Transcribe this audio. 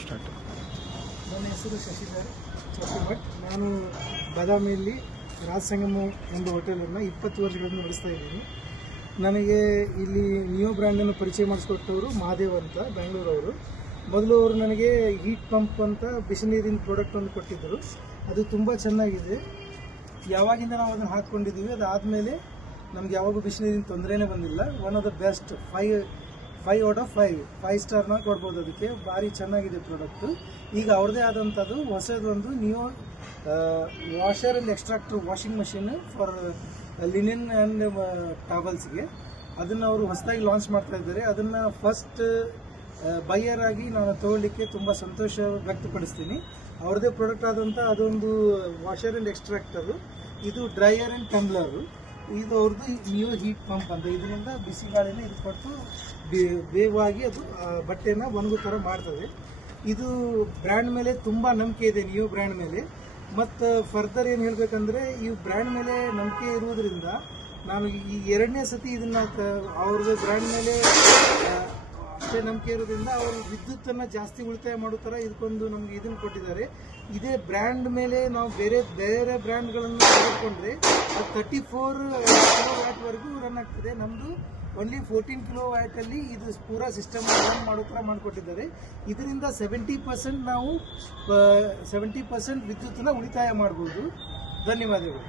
Start. ನನ್ನ ಹೆಸರು ಶಶಿಧರ್ ಚಪ್ಪಮಠ್. ನಾನು ಬಾದಾಮಿಯಲ್ಲಿ ರಾಜ್ ಸಂಗಮ ಒಂದು ಹೋಟೆಲನ್ನು 20 ವರ್ಷಗಳಿಂದ ನಡೆಸ್ತಾ ಇದ್ದೀನಿ. ನನಗೆ ಇಲ್ಲಿ ನಿಯೋ ಬ್ರ್ಯಾಂಡನ್ನು ಪರಿಚಯ ಮಾಡಿಸ್ಕೊಟ್ಟವರು ಮಹಾದೇವ್ ಅಂತ ಬೆಂಗಳೂರವರು. ಮೊದಲು ಅವರು ನನಗೆ ಹೀಟ್ ಪಂಪ್ ಅಂತ ಬಿಸಿ ನೀರಿನ ಪ್ರಾಡಕ್ಟ್ ಒಂದು ಕೊಟ್ಟಿದ್ದರು. ಅದು ತುಂಬ ಚೆನ್ನಾಗಿದೆ. ಯಾವಾಗಿಂದ ನಾವು ಅದನ್ನು ಹಾಕ್ಕೊಂಡಿದ್ದೀವಿ, ಅದಾದಮೇಲೆ ನಮ್ಗೆ ಯಾವಾಗೂ ಬಿಸಿ ನೀರಿನ ತೊಂದರೆನೇ ಬಂದಿಲ್ಲ. One of the best 5 out of 5 ಸ್ಟಾರ್ನ ಕೊಡ್ಬೋದು. ಅದಕ್ಕೆ ಭಾರಿ ಚೆನ್ನಾಗಿದೆ ಪ್ರಾಡಕ್ಟು. ಈಗ ಅವ್ರದ್ದೇ ಆದಂಥದ್ದು ಹೊಸದೊಂದು neo washer and extractor washing machine for linen and ಟಾವಲ್ಸ್ಗೆ ಅದನ್ನು ಅವರು ಹೊಸದಾಗಿ ಲಾಂಚ್ ಮಾಡ್ತಾ ಇದ್ದಾರೆ. ಅದನ್ನು ಫಸ್ಟ್ ಬೈಯರ್ ಆಗಿ ನಾನು ತಗೊಳ್ಳಿಕ್ಕೆ ತುಂಬ ಸಂತೋಷ ವ್ಯಕ್ತಪಡಿಸ್ತೀನಿ. ಅವ್ರದ್ದೇ ಪ್ರಾಡಕ್ಟ್ ಆದಂಥ ಅದೊಂದು ವಾಷರ್ ಆ್ಯಂಡ್ ಎಕ್ಸ್ಟ್ರಾಕ್ಟರು, ಇದು ಡ್ರೈಯರ್ ಆ್ಯಂಡ್ ಟಂಬ್ಲರು, ಇದು ಅವ್ರದ್ದು ನಿಯೋ ಹೀಟ್ ಪಂಪ್ ಅಂತ. ಇದರಿಂದ ಬಿಸಿ ಗಾಳಿನ ಇದು ಕೊಟ್ಟು ಬೇಗವಾಗಿ ಅದು ಬಟ್ಟೆನ ಒಣಗೋ ಥರ ಮಾಡ್ತದೆ. ಇದು ಬ್ರ್ಯಾಂಡ್ ಮೇಲೆ ತುಂಬ ನಂಬಿಕೆ ಇದೆ, ನಿಯೋ ಬ್ರ್ಯಾಂಡ್ ಮೇಲೆ. ಮತ್ತು ಫರ್ದರ್ ಏನು ಹೇಳಬೇಕಂದ್ರೆ, ಈ ಬ್ರ್ಯಾಂಡ್ ಮೇಲೆ ನಂಬಿಕೆ ಇರುವುದರಿಂದ ನಾನು ಈ 2ನೇ ಸತಿ ಇದನ್ನು ಅವ್ರದ್ದು ಬ್ರ್ಯಾಂಡ್ ಮೇಲೆ ಅಷ್ಟೇ ನಂಬಿಕೆ ಇರೋದ್ರಿಂದ ಅವರು ವಿದ್ಯುತ್ತನ್ನು ಜಾಸ್ತಿ ಉಳಿತಾಯ ಮಾಡೋ ಥರ ಇದಕ್ಕೊಂದು ನಮಗೆ ಇದನ್ನು ಕೊಟ್ಟಿದ್ದಾರೆ. ಇದೇ ಬ್ರ್ಯಾಂಡ್ ಮೇಲೆ ನಾವು ಬೇರೆ ಬ್ರ್ಯಾಂಡ್ಗಳನ್ನು ತೆಗೆದುಕೊಂಡ್ರೆ ಅದು 34 ಕಿಲೋವ್ಯಾಟ್ವರೆಗೂ ರನ್ ಆಗ್ತದೆ. ನಮ್ಮದು ಓನ್ಲಿ 14 ಕಿಲೋವ್ಯಾಟಲ್ಲಿ ಇದು ಪೂರಾ ಸಿಸ್ಟಮ್ ರನ್ ಮಾಡೋ ಥರ ಮಾಡಿಕೊಟ್ಟಿದ್ದಾರೆ. ಇದರಿಂದ 70% ನಾವು 70% ವಿದ್ಯುತ್ತನ್ನು ಉಳಿತಾಯ ಮಾಡ್ಬೋದು. ಧನ್ಯವಾದಗಳು.